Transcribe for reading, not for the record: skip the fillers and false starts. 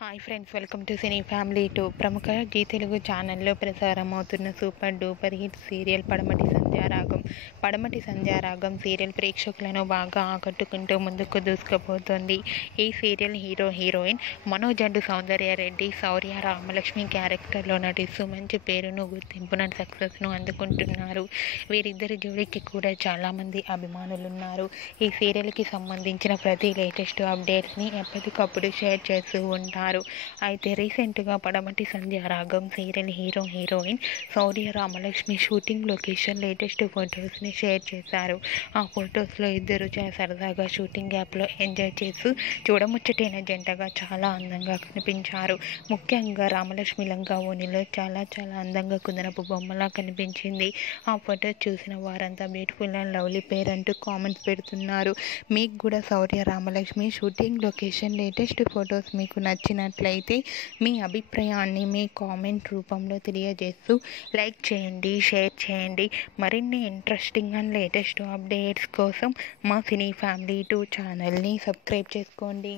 Hi friends, welcome to cine family two. ప్రముఖ G Telugu ఛానల్లో ప్రసారం అవుతున్న సూపర్ డూపర్ హిట్ సీరియల్ పడమటి సంధ్యారాగం సీరియల్ ప్రేక్షకులను బాగా ఆకట్టుకుంటూ ముందుకు దూసుకుపోతుంది. ఈ సీరియల్ హీరోయిన్ మనోజ్ సౌందర్య రెడ్డి, శౌర్య రామలక్ష్మి క్యారెక్టర్లో నటిస్తూ మంచి పేరును, గుర్తింపును, సక్సెస్ను అందుకుంటున్నారు. వీరిద్దరి జోడికి కూడా చాలామంది అభిమానులున్నారు. ఈ సీరియల్కి సంబంధించిన ప్రతి లేటెస్ట్ అప్డేట్స్ని ఎప్పటికప్పుడు షేర్ చేస్తూ ఉంటారు. అయితే రీసెంట్గా పడమటి సంధ్యారాగం సీరియల్ హీరోయిన్ శౌర్య రామలక్ష్మి షూటింగ్ లొకేషన్ లేటెస్ట్ ఫొటోస్ని షేర్ చేశారు. ఆ ఫొటోస్లో ఇద్దరు సరదాగా షూటింగ్ యాప్లో ఎంజాయ్ చేస్తూ చూడముచ్చటైన జంటగా చాలా అందంగా కనిపించారు. ముఖ్యంగా రామలక్ష్మి లంగా ఓణిలో చాలా అందంగా కుదనపు బొమ్మలా కనిపించింది. ఆ ఫొటో చూసిన వారంతా బ్యూటిఫుల్ అండ్ లవ్లీ పేర్ అంటూ కామెంట్స్ పెడుతున్నారు. మీకు కూడా Shaurya Ramalakshmi shooting location latest photos మీకు నచ్చినట్లయితే మీ అభిప్రాయాన్ని మీ కామెంట్ రూపంలో తెలియజేస్తూ లైక్ చేయండి, షేర్ చేయండి. మరిన్ని ఇంట్రెస్టింగ్ అండ్ లేటెస్ట్ అప్డేట్స్ కోసం మా సినీ ఫ్యామిలీ 2 ఛానల్ని సబ్స్క్రైబ్ చేసుకోండి.